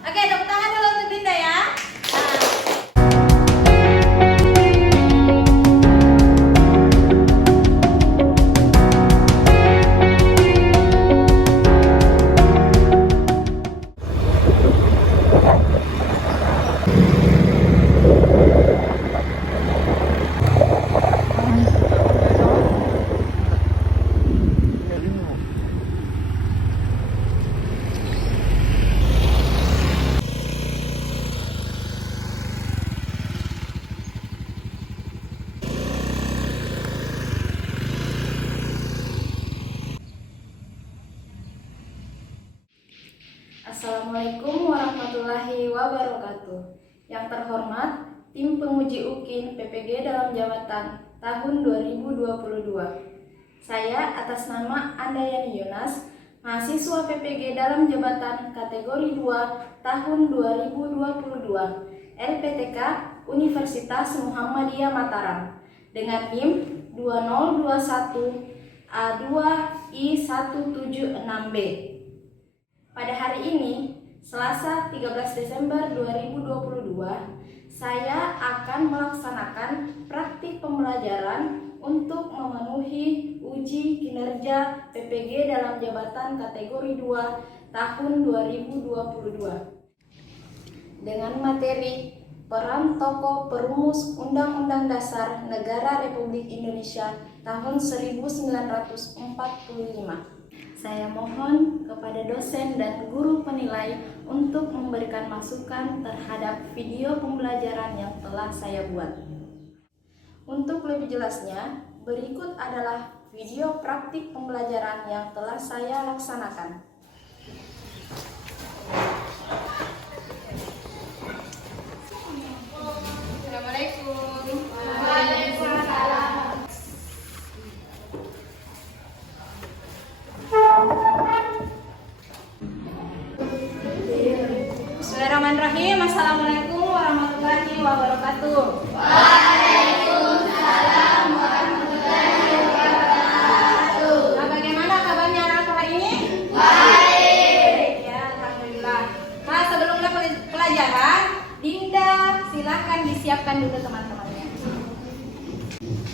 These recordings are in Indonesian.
Oke, tepuk tangan dulu untuk Dinda ya. Assalamualaikum warahmatullahi wabarakatuh. Yang terhormat, tim penguji UKIN PPG dalam jabatan tahun 2022. Saya atas nama Andayani Yunas, mahasiswa PPG dalam jabatan kategori 2 tahun 2022, LPTK Universitas Muhammadiyah Mataram, dengan NIM 2021 A2I176B. Pada hari ini, Selasa 13 Desember 2022, saya akan melaksanakan praktik pembelajaran untuk memenuhi uji kinerja PPG dalam jabatan kategori 2 tahun 2022 dengan materi peran tokoh perumus Undang-Undang Dasar Negara Republik Indonesia tahun 1945. Saya mohon kepada dosen dan guru penilai untuk memberikan masukan terhadap video pembelajaran yang telah saya buat. Untuk lebih jelasnya, berikut adalah video praktik pembelajaran yang telah saya laksanakan. Assalamualaikum. Waalaikumsalam. Bismillahirrahmanirrahim. Assalamualaikum warahmatullahi wabarakatuh. Waalaikumsalam warahmatullahi wabarakatuh. Nah, bagaimana kabarnya anak hari ini? Baik. Ya, alhamdulillah. Nah, sebelum pelajaran, Dinda silakan disiapkan dulu teman-temannya.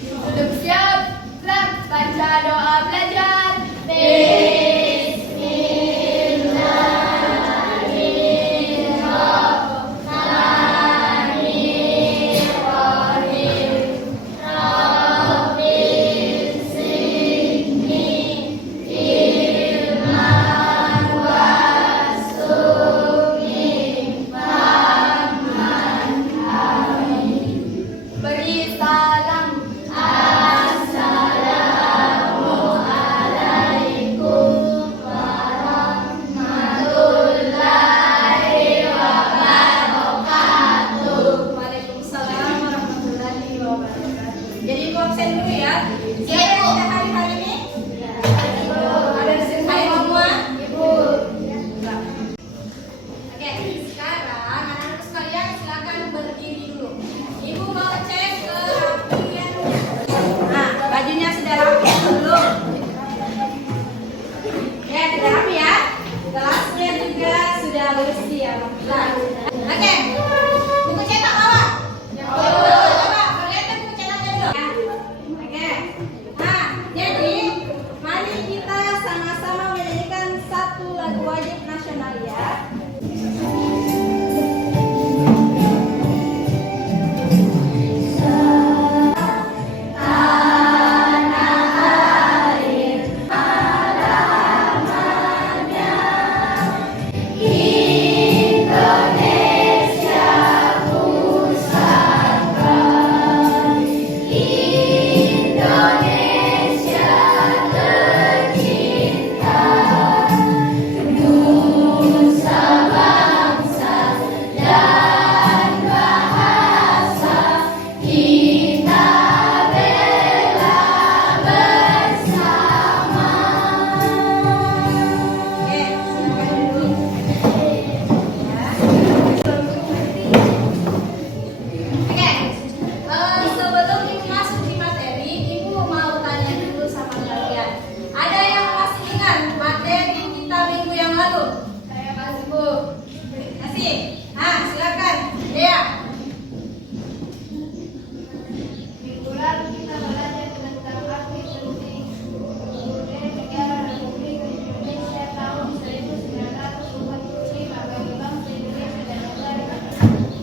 Duduk siap, baca doa belajar. Indonesia Resti. Silakan. Dea. Minggu lalu kita belajar tentang arti penting kemerdekaan negara Republik Indonesia tahun 1945 bagi bangsa Indonesia dan negara.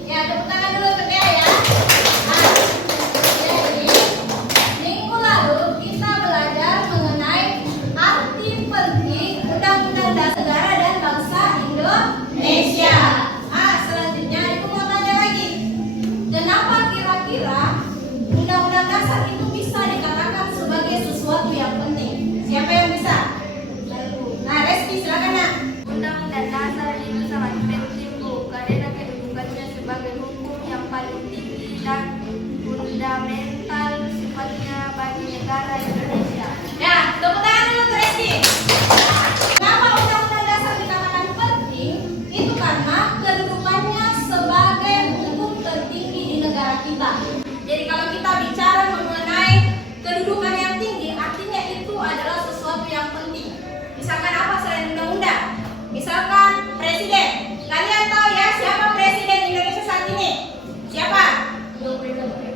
Ya, tepuk tangan dulu untuk Dea ya. Jadi minggu lalu kita belajar mengenai arti penting Undang-Undang Dasar Negara dan Bangsa Indonesia. Selanjutnya Ibu mau tanya lagi. Kenapa kira-kira Undang-Undang Dasar itu bisa dikatakan sebagai sesuatu yang penting? Siapa yang bisa? Resti, silakan nak. Undang-Undang Dasar itu sangat penting Bu, karena kedudukannya sebagai hukum yang paling tinggi dan fundamental sifatnya bagi negara Indonesia. Ya, tepuk tangan dulu untuk Resti. Kenapa Undang-Undang Dasar dikatakan penting? Itu karena kedudukannya sebagai hukum tertinggi di negara kita. Jadi kalau kita bicara mengenai kedudukan yang tinggi, artinya itu adalah sesuatu yang penting. Misalkan apa selain undang-undang? Misalkan presiden. Kalian tahu ya siapa presiden Indonesia saat ini? Siapa?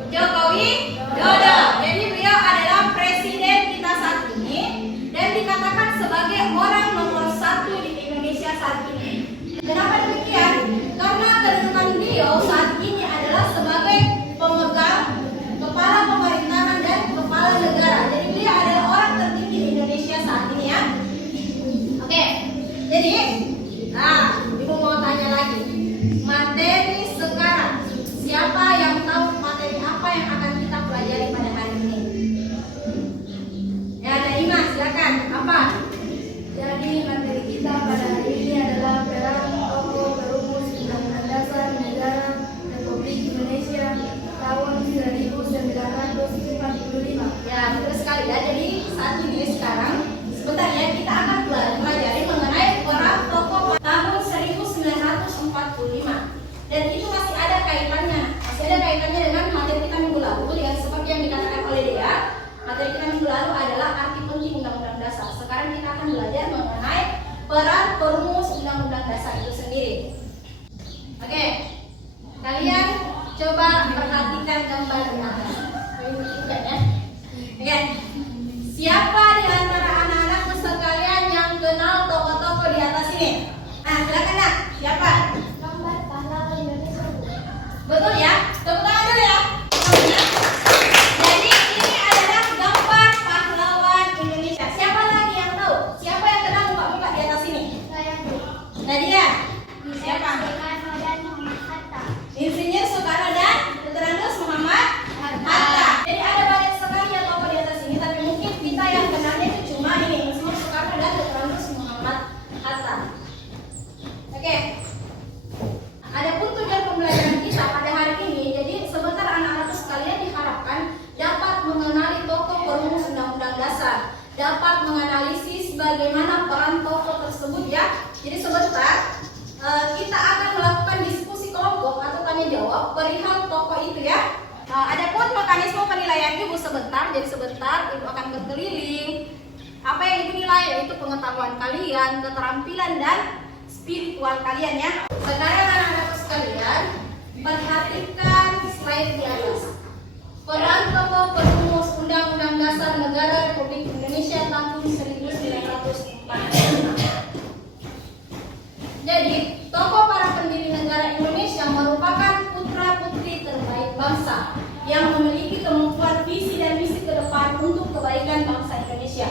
Jokowi Dodo. Jadi beliau adalah presiden kita saat ini dan dikatakan sebagai orang nomor 1 di Indonesia saat ini. Kenapa demikian? Karena kedudukan beliau saat ini adalah sebagai pemegang kepala pemerintahan dan kepala negara. Jadi beliau adalah orang tertinggi di Indonesia saat ini ya. Oke. Jadi, Ibu mau tanya lagi. Materi sekarang, siapa yang tahu materi apa yang akan kita pelajari pada hari ini? Ya, Naima, silakan. Apa? Jadi materi kita pada hari ini adalah peran tokoh perumus Undang-Undang Dasar Negara Republik Indonesia tahun 1945. Ya, betul sekali ya. Jadi saat ini sekarang sebentar ya kita akan pelajari mengenai peran tokoh tahun 1945. Dan itu masih ada kaitannya dengan materi kita minggu lalu yang seperti yang dikatakan oleh Dea. Materi kita minggu lalu adalah arti penting Undang-Undang Dasar. Sekarang kita akan belajar mengenai peran perumus Undang-Undang Dasar itu sendiri. Oke, kalian coba perhatikan gambar di atas. Oke, siapa di antara anak-anakku sekalian yang kenal tokoh-tokoh di atas ini? Silakan nak. Siapa? Gambar pahlawan Indonesia. Betul ya? Tepuk tangan dulu ya. Jadi ini adalah gambar pahlawan Indonesia. Siapa lagi yang tahu? Siapa yang kenal muka-muka di atas ini? Saya Nadia. Siapa? Soekarno dan Muhammad Hatta. Insinyur Soekarno dan Dr. Andos Muhammad Hatta. Jadi ada banyak sekali yang tokoh di atas ini, tapi mungkin kita yang kenalnya itu cuma ini, Insinyur Soekarno dan Dr. Andos Muhammad Hatta. Oke. Adapun tujuan pembelajaran kita pada hari ini, jadi sebentar anak-anak sekalian diharapkan dapat mengenali tokoh perumus Undang-Undang Dasar, dapat menganalisis bagaimana peran tokoh tersebut ya. Jadi sebentar kita akan melakukan diskusi kelompok atau tanya jawab perihal tokoh itu ya. Adapun mekanisme penilaian Ibu sebentar, jadi sebentar Ibu akan berkeliling. Apa yang Ibu nilai yaitu pengetahuan kalian, keterampilan dan spiritual kalian ya. Sekarang anak-anak sekalian, perhatikan slide di atas. Peran tokoh perumus Undang-Undang Dasar Negara Republik Indonesia tahun 1945. Jadi, tokoh para pendiri negara Indonesia merupakan putra-putri terbaik bangsa yang memiliki kemampuan visi dan misi ke depan untuk kebaikan bangsa Indonesia.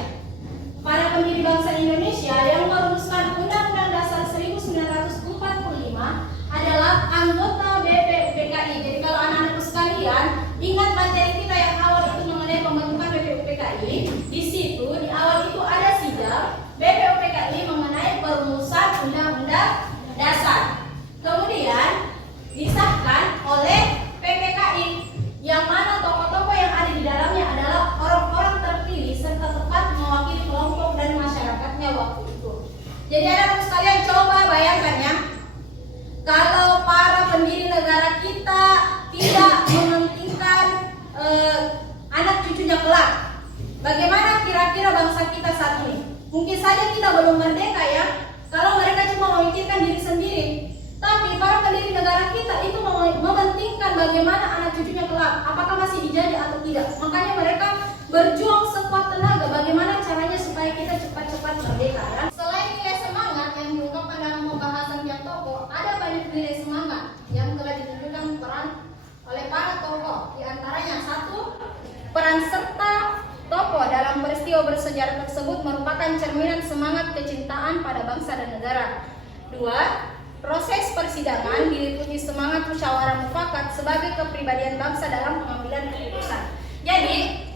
Para pendiri bangsa Indonesia yang merumuskan Undang-Undang Dasar 1945 adalah anggota BPUPKI. Jadi kalau anak-anak sekalian ingat materi kita yang awal itu mengenai pembentukan BPUPKI, di situ di awal itu ada sidang BPUPKI mengenai perumusan Undang-Undang Dasar. Kemudian disahkan oleh PPKI yang mana tokoh-tokoh yang ada di dalamnya adalah orang-orang terpilih serta tepat mewakili kelompok dan masyarakatnya waktu itu. Jadi anak-anak sekalian coba bayangkan ya, kalau para pendiri negara kita tidak mementingkan anak cucunya kelak, bagaimana kira-kira bangsa kita saat ini? Mungkin saja kita belum merdeka ya, kalau mereka cuma memikirkan diri sendiri. Tapi para kita itu mementingkan bagaimana anak cucunya kelak, apakah masih dijajah atau tidak. Makanya mereka berjuang sekuat tenaga bagaimana caranya supaya kita cepat-cepat merdeka. Ya. Selain nilai semangat yang diungkapkan dalam pembahasan tiap tokoh, ada banyak nilai semangat yang telah ditunjukkan peran oleh para tokoh. Di antaranya, 1. Peran serta tokoh dalam peristiwa bersejarah tersebut merupakan cerminan semangat kecintaan pada bangsa dan negara. 2. Proses persidangan diliputi semangat musyawarah mufakat sebagai kepribadian bangsa dalam pengambilan keputusan. Jadi,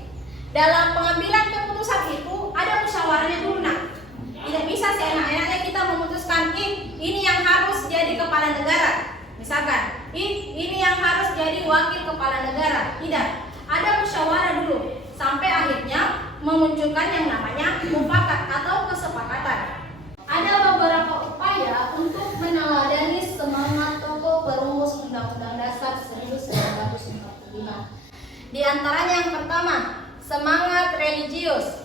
dalam pengambilan keputusan itu ada musyawarahnya dulu, nak. Tidak bisa seenak-enaknya kita memutuskan ini yang harus jadi kepala negara. Misalkan, ini yang harus jadi wakil kepala negara. Tidak, ada musyawarah dulu sampai akhirnya memunculkan yang namanya mufakat atau kesepakatan. Ada beberapa upaya untuk meneladani semangat tokoh perumus Undang-Undang Dasar 1945. Di antaranya yang pertama, semangat religius.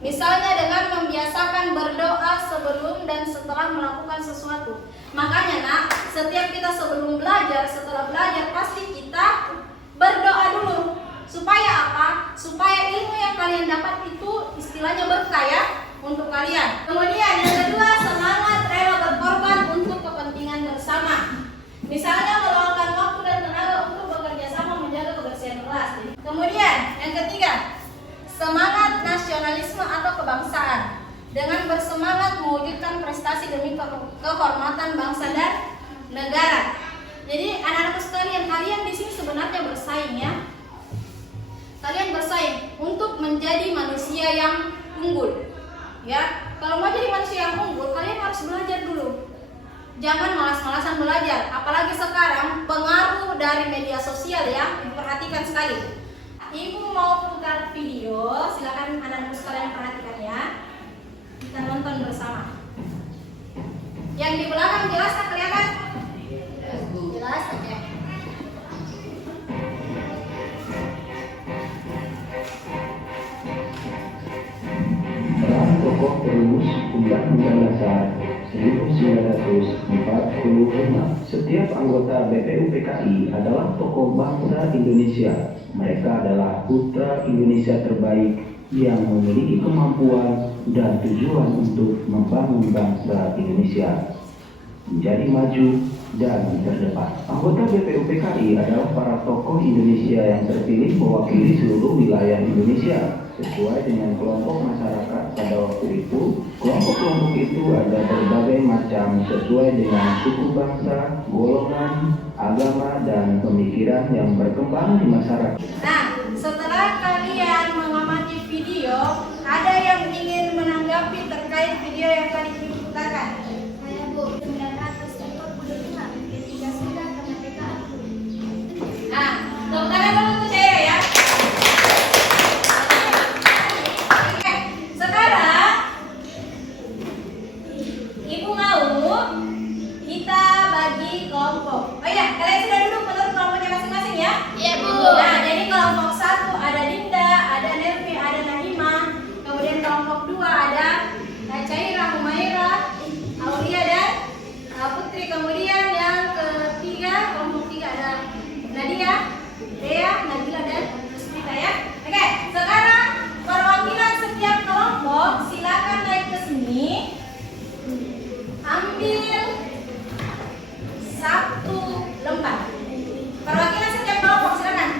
Misalnya dengan membiasakan berdoa sebelum dan setelah melakukan sesuatu. Makanya nak, setiap kita sebelum belajar, setelah belajar pasti kita berdoa dulu. Supaya apa? Supaya ilmu yang kalian dapat itu istilahnya berkah ya untuk kalian. Kemudian yang kedua, semangat rela berkorban untuk kepentingan bersama. Misalnya meluangkan waktu dan tenaga untuk bekerja sama menjaga kebersihan kelas. Kemudian yang ketiga, semangat nasionalisme atau kebangsaan dengan bersemangat mewujudkan prestasi demi kehormatan bangsa dan negara. Jadi anak-anakku sekalian, kalian di sini sebenarnya bersaing ya. Kalian bersaing untuk menjadi manusia yang unggul. Ya, kalau mau jadi manusia yang unggul, kalian harus belajar dulu. Jangan malas-malasan belajar, apalagi sekarang pengaruh dari media sosial ya, diperhatikan sekali. Ibu mau putar video, silakan anak-anak sekalian perhatikan ya. Kita nonton bersama. Yang di belakang jelas tak kelihatan? Jelas, oke. Tokoh perumus Undang-Undang Dasar 1945. Setiap anggota BPUPKI adalah tokoh bangsa Indonesia. Mereka adalah putra Indonesia terbaik yang memiliki kemampuan dan tujuan untuk membangun bangsa Indonesia menjadi maju dan terdepan. Anggota BPUPKI adalah para tokoh Indonesia yang terpilih mewakili seluruh wilayah Indonesia sesuai dengan kelompok masyarakat pada waktu itu. Kelompok-kelompok itu ada berbagai macam sesuai dengan suku bangsa, golongan, agama, dan pemikiran yang berkembang di masyarakat. Nah, setelah kalian mengamati video, ada yang ingin menanggapi terkait video yang tadi diputarkan? Saya Bu, 945 ketika sudah kemerdekaan. Nah, tepuk tangan dulu untuk saya ya. Oke, sekarang Ibu mau kita bagi kelompok. Oh iya, kalian sudah duduk menurut kelompoknya masing-masing ya? Iya Bu. Nah, jadi kelompok 1 ada Dinda, ada Nervi, ada Naima. Kemudian kelompok 2 ada Caira, Humaira, Aulia dan Putri. Kemudian yang ketiga, kelompok 3 ada Nadia, Dea, Nabila dan Rusmita ya. Oke, sekarang perwakilan setiap kelompok silakan naik ke sini. Ambil 1 lembar. Perwakilan setiap kelompok silakan.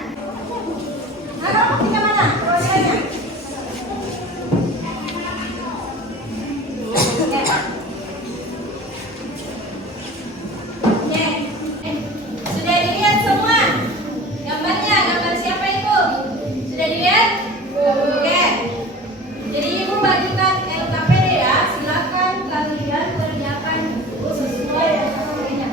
Nah, kelompok 3 mana? Perwakilannya. Oke. Oke. Sudah dilihat semua? Gambarnya, gambar siapa itu? Sudah dilihat? Oke. Jadi Ibu bagikan LKPD ya. Silakan kalian kerjakan sesuai LKPD-nya.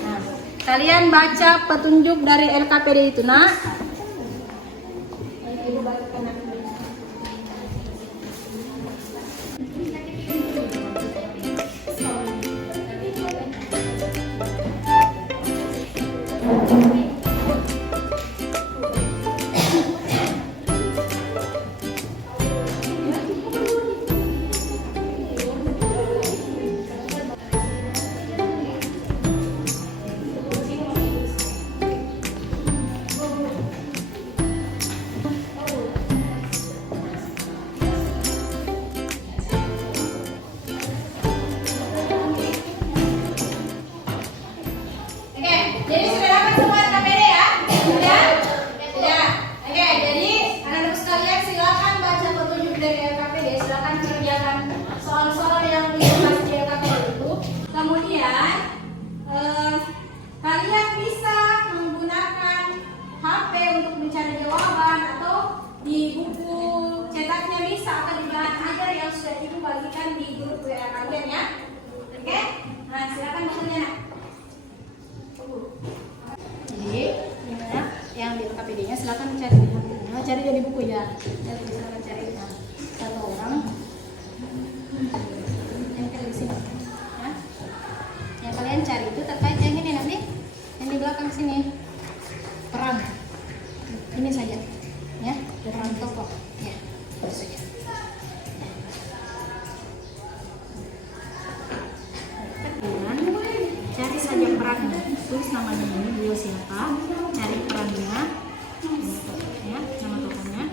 Nah, kalian baca petunjuk dari LKPD itu, nak. Ibu bagikan aku. mencari jawaban atau di buku cetaknya bisa atau di bahan ajar yang sudah ibu bagikan di grup WA kalian ya. Oke? Nah, silakan bekerja nak. Jadi gimana yang di KPD-nya silakan cari di HP-nya, cari dari buku ya. Jadi silakan cari satu orang yang kalian di sini. Ya. Yang kalian cari itu terkait yang ini nanti, yang di belakang sini. Peran. Ini saja. Ya, peran tokoh. Ya, itu saja. Cari saja perannya, tulis namanya ini beliau siapa, cari perannya, ya nama tokohnya,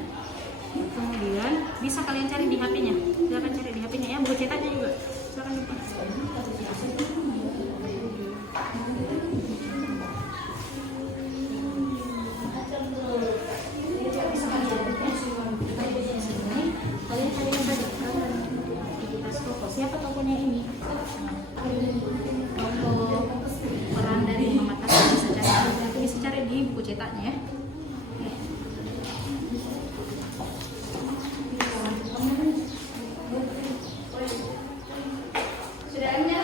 kemudian bisa kalian cari di HP-nya, silakan cari di HP-nya ya, buku cetaknya juga, silakan lupa. Kalian cari yang tadi, identitas tokoh, siapa tokohnya ini? Peran dari Muhammad Hatta bisa cari di buku cetaknya ya. Sudah ada?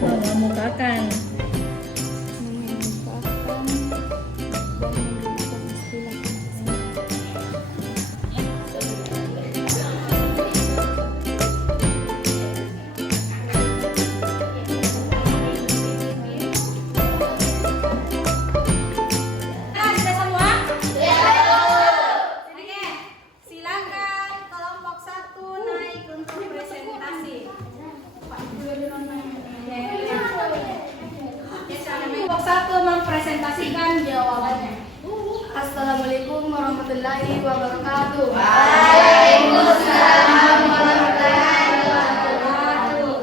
Mengemukakan. Nah, sudah semua? Oke, silakan kelompok 1 naik untuk presentasi. Kelompok 1 mempresentasikan jawabannya. Assalamualaikum warahmatullahi wabarakatuh. Waalaikumsalam warahmatullahi wabarakatuh.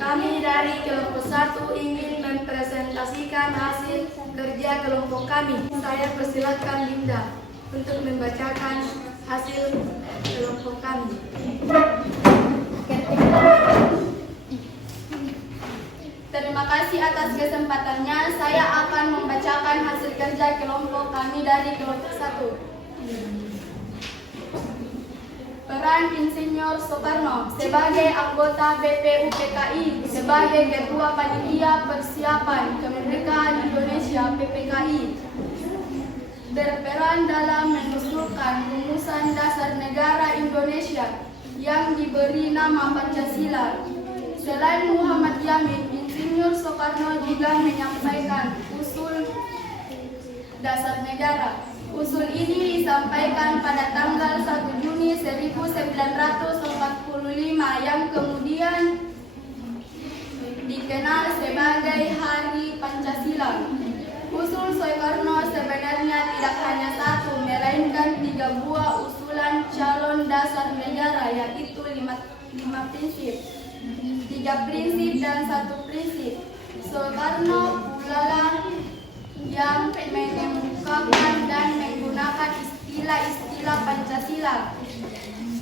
Kami dari kelompok 1 ingin mempresentasikan hasil kerja kelompok kami. Saya persilakan Linda untuk membacakan hasil kelompok kami. Terima kasih atas kesempatannya. Saya akan membacakan hasil kerja kelompok kami dari kelompok 1. Peran Insinyur Soekarno sebagai anggota BPUPKI, sebagai Ketua Panitia Persiapan Kemerdekaan Indonesia PPKI, berperan dalam mengusulkan rumusan dasar negara Indonesia yang diberi nama Pancasila. Selain Muhammad Yamin, Insinyur Soekarno juga menyampaikan usul dasar negara. Usul ini disampaikan pada tanggal 1 Juni 1945 yang kemudian dikenal sebagai Hari Pancasila. Usul Soekarno sebenarnya tidak hanya satu, melainkan 3 buah usulan calon dasar negara, yaitu 5 prinsip, 3 prinsip dan 1 prinsip. Soekarno pula lah yang mengemukakan dan menggunakan istilah-istilah Pancasila.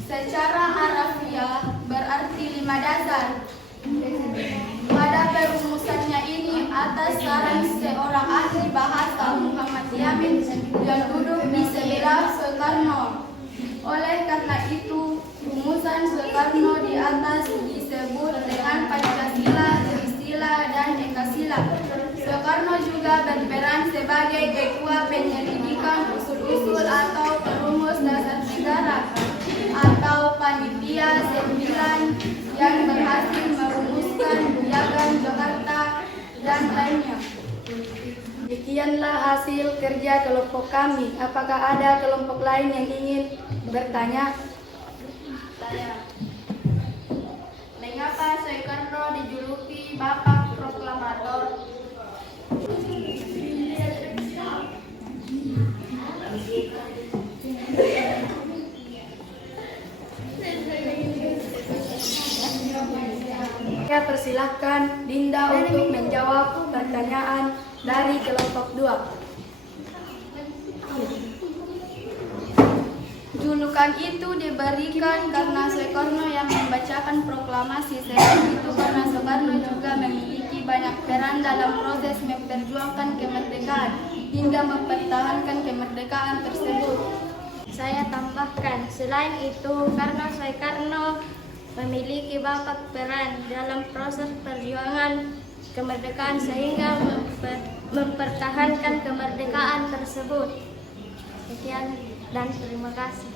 Secara harafiah berarti 5 dasar. Pada perumusannya ini atas saran seorang ahli bahasa Muhammad Yamin yang duduk di sebelah Soekarno. Oleh karena itu, rumusan Soekarno di atas disebut dengan Pancasila, Trisila, dan Ekasila. Soekarno juga berperan sebagai ketua penyelidikan usul-usul atau perumus dasar negara atau panitia 9 yang berhasil merumuskan Piagam Jakarta dan lainnya. Demikianlah hasil kerja kelompok kami. Apakah ada kelompok lain yang ingin bertanya? Saya. Mengapa Soekarno dijuluki Bapak Proklamator? Saya persilahkan Dinda untuk menjawab pertanyaan dari kelompok 2. Julukan itu diberikan karena Soekarno yang membacakan proklamasi. Selain itu karena Soekarno juga memiliki banyak peran dalam proses memperjuangkan kemerdekaan hingga mempertahankan kemerdekaan tersebut. Saya tambahkan, selain itu karena Soekarno memiliki banyak peran dalam proses perjuangan kemerdekaan sehingga mempertahankan kemerdekaan tersebut. Sekian dan terima kasih.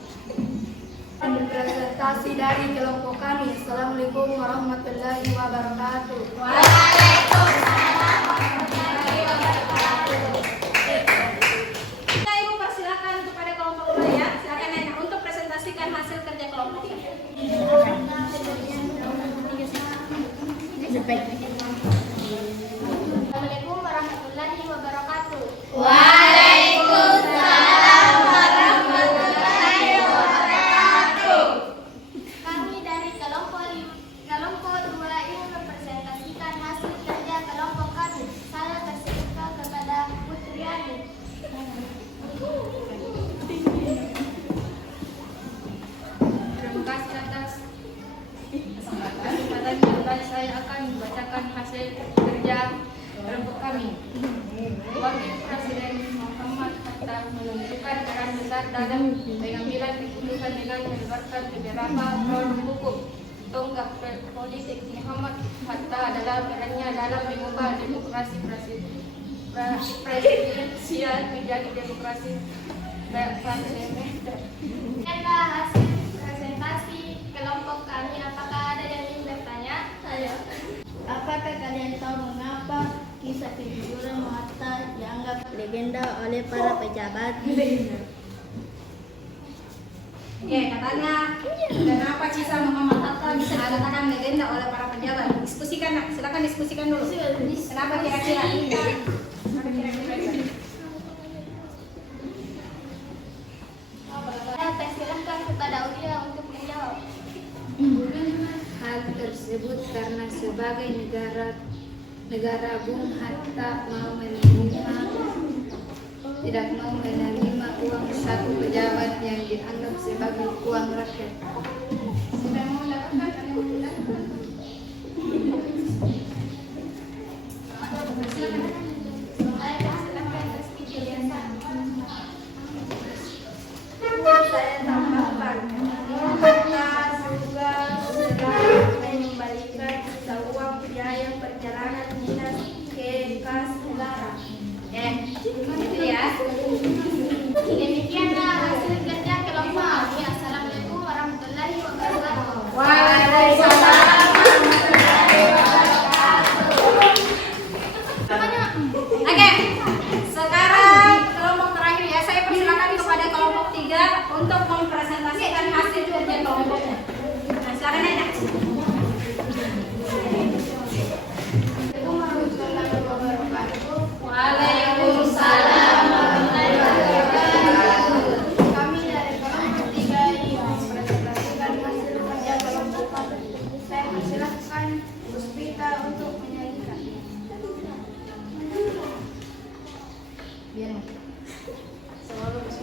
Presentasi dari kelompok kami. Assalamualaikum warahmatullahi wabarakatuh. Waalaikumsalam warahmatullahi wabarakatuh. Kita Ibu persilakan kepada kelompok 2 ya. Silakan Nena untuk presentasikan hasil kerja kelompoknya. Assalamualaikum warahmatullahi wabarakatuh. Waalaikumsalam warahmatullahi wabarakatuh. Kami dari kelompok 2 ingin mempresentasikan hasil kerja kelompok kami. Saya terbuka kepada Putriani. Terima kasih atas kesempatan yang saya akan membacakan hasil kerja kelompok kami. Wakil Presiden Muhammad Hatta menunjukkan peran besar dalam pengambilan keputusan dengan melibatkan beberapa produk hukum. Tonggak politik Muhammad Hatta adalah perannya dalam mengubah demokrasi presidensial menjadi demokrasi parlementer. Inilah hasil presentasi kelompok kami. Apakah ada yang ingin bertanya? Saya. Apakah kalian tahu mengapa kisah kejujuran Hatta dianggap legenda oleh para pejabat? Katanya kenapa kisah Muhammad Hatta bisa dikatakan legenda oleh para pejabat? Diskusikan, nak. Silakan diskusikan dulu. Kenapa kira-kira? Saya persilahkan kepada Udia untuk menjawab. Hal tersebut karena sebagai negara Bung Hatta tidak mau menerima uang satu pejabat yang dianggap sebagai uang rakyat. Saya tambahkan, Hatta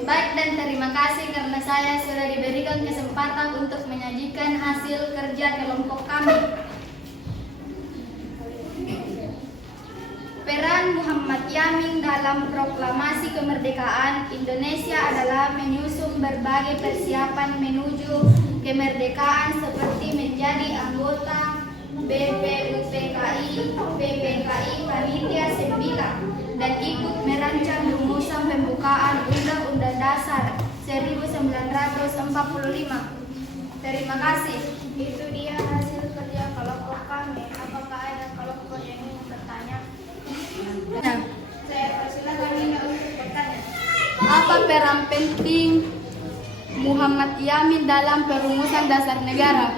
Baik, dan terima kasih karena saya sudah diberikan kesempatan untuk menyajikan hasil kerja kelompok kami. Peran Muhammad Yamin dalam proklamasi kemerdekaan Indonesia adalah menyusun berbagai persiapan menuju kemerdekaan seperti menjadi anggota BPUPKI, PPKI Panitia 9 dan ikut merancang rumusan pembukaan Undang-Undang Dasar 1945. Terima kasih. Itu dia hasil kerja kelompok kami. Apakah ada kelompok yang ingin bertanya? Saya persilakan Nina untuk bertanya. Apa peran penting Muhammad Yamin dalam perumusan dasar negara?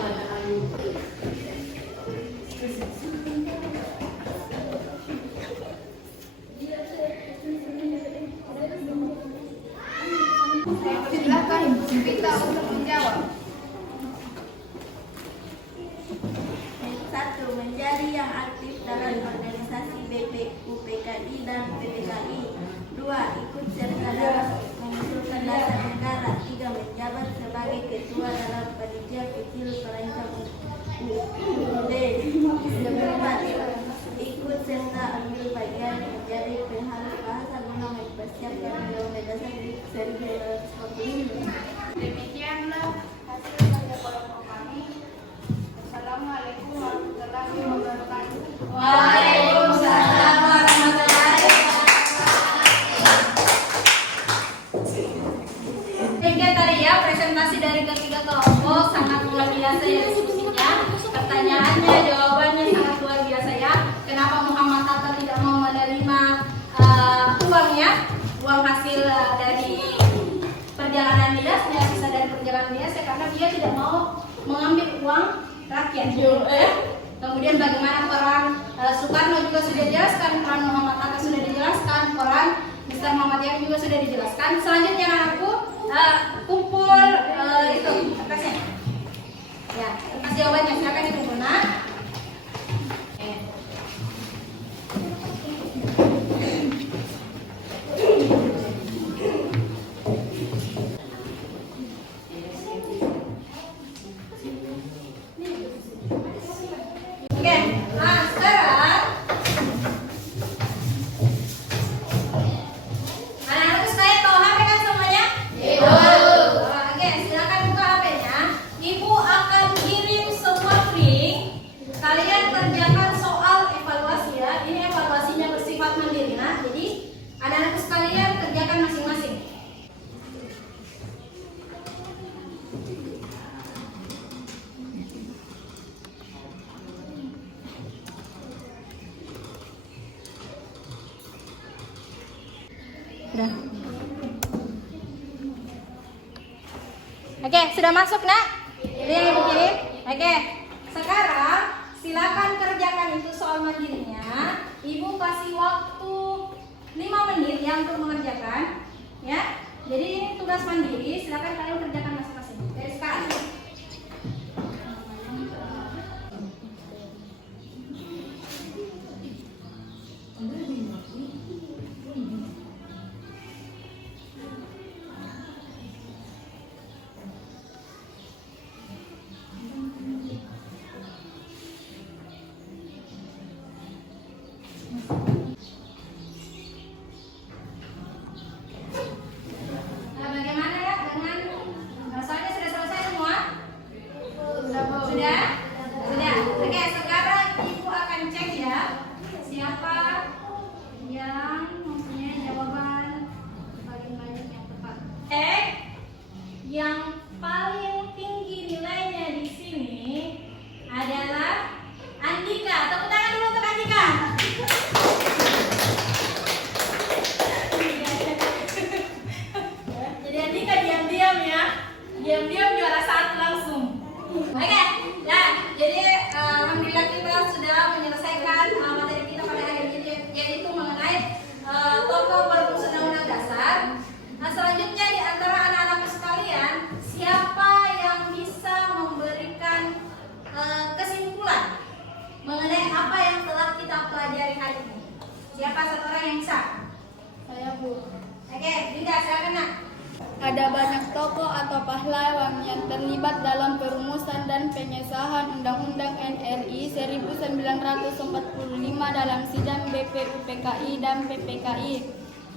Silakan kita untuk menjawab. 1. Menjadi yang aktif dalam organisasi BPUPKI dan PPKI. 2. Ikut serta dalam mengusulkan dasar negara. 3. Menjabat sebagai ketua dalam panitia kecil perancang UUD. 4. Ikut serta ambil bagian menjadi penghalus bahasa guna mempersiapkan Undang-Undang Dasar 1945. Demikianlah hasil kerja kelompok kami. Assalamualaikum warahmatullahi wabarakatuh. Waalaikumsalam warahmatullahi wabarakatuh. Demikian tadi ya presentasi dari ketiga kelompok, sangat luar biasa ya diskusinya. Pertanyaannya, jawabannya sangat luar biasa ya. Kenapa Muhammad Hatta tidak mau menerima uangnya, uang hasil dari perjalanan dinas, sisa dari perjalanan dinas ya, karena dia tidak mau mengambil uang rakyat. Kemudian bagaimana peran Soekarno juga sudah dijelaskan, peran Muhammad Hatta sudah dijelaskan, peran Mr. Muhammad Yamin juga sudah dijelaskan. Selanjutnya anakku kumpul itu kertasnya. Ya, kertas jawabannya silakan dikumpul nak. Oke, nah sekarang anak-anakku sekalian tahu HP kan semuanya? Oke, silakan buka HP-nya. Ibu akan kirim semua link. Kalian kerjakan soal evaluasi ya. Ini evaluasinya bersifat mandiri nah. Jadi anak-anakku sekalian kerjakan masing-masing. Oke, sudah masuk nak? Ini yang ibu kirim. Oke, sekarang silakan kerjakan itu soal mandirinya. Ibu kasih waktu 5 menit ya untuk mengerjakan. Ya, jadi ini tugas mandiri. Silakan kalian kerjakan masing-masing. Dari sekarang. Nah, bagaimana ya dengan soalnya sudah selesai semua? Sudah? Sudah? Oke, sekarang ibu akan cek ya siapa yang mempunyai jawaban bagian-bagian yang tepat. Yang paling tinggi nilainya di sini adalah Andika. Tepuk tangan dulu untuk Andika. Jadi Andika diam-diam ya, diam-diam juara 1 langsung. Oke, nah jadi alhamdulillah kita sudah menyelesaikan materi kita pada hari ini, yaitu mengenai tokoh perumus Undang-Undang Dasar. Nah selanjutnya di antara anak-anakku sekalian, siapa yang bisa memberikan kesimpulan mengenai apa yang telah kita pelajari hari ini? Siapa satu orang yang bisa? Saya Bu. Oke, Dinda silakan nak. Ada banyak tokoh atau pahlawan yang terlibat dalam perumusan dan pengesahan Undang-Undang NRI 1945 dalam sidang BPUPKI dan PPKI.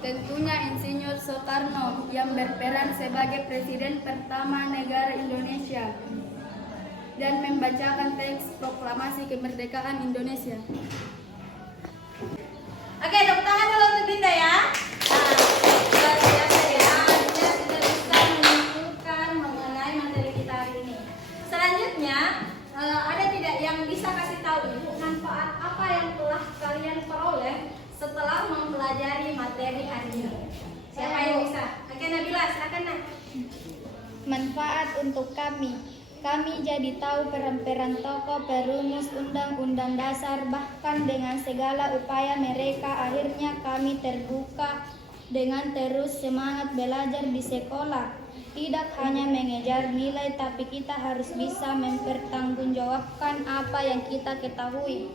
Tentunya Insinyur Soekarno yang berperan sebagai Presiden pertama negara Indonesia dan membacakan teks proklamasi kemerdekaan Indonesia. Oke, tepuk tangan dulu untuk Dinda ya. Nah, luar biasa ya. Dinda sudah bisa menyimpulkan mengenai materi kita hari ini. Selanjutnya, ada tidak yang bisa kasih tahu Ibu manfaat apa yang telah kalian peroleh setelah mempelajari materi hari ini? Siapa yang bisa? Oke, Nabila, silakan Nak. Manfaat untuk kami. Kami jadi tahu peran-peran tokoh perumus Undang-Undang Dasar, bahkan dengan segala upaya mereka akhirnya kami terbuka dengan terus semangat belajar di sekolah. Tidak hanya mengejar nilai, tapi kita harus bisa mempertanggungjawabkan apa yang kita ketahui.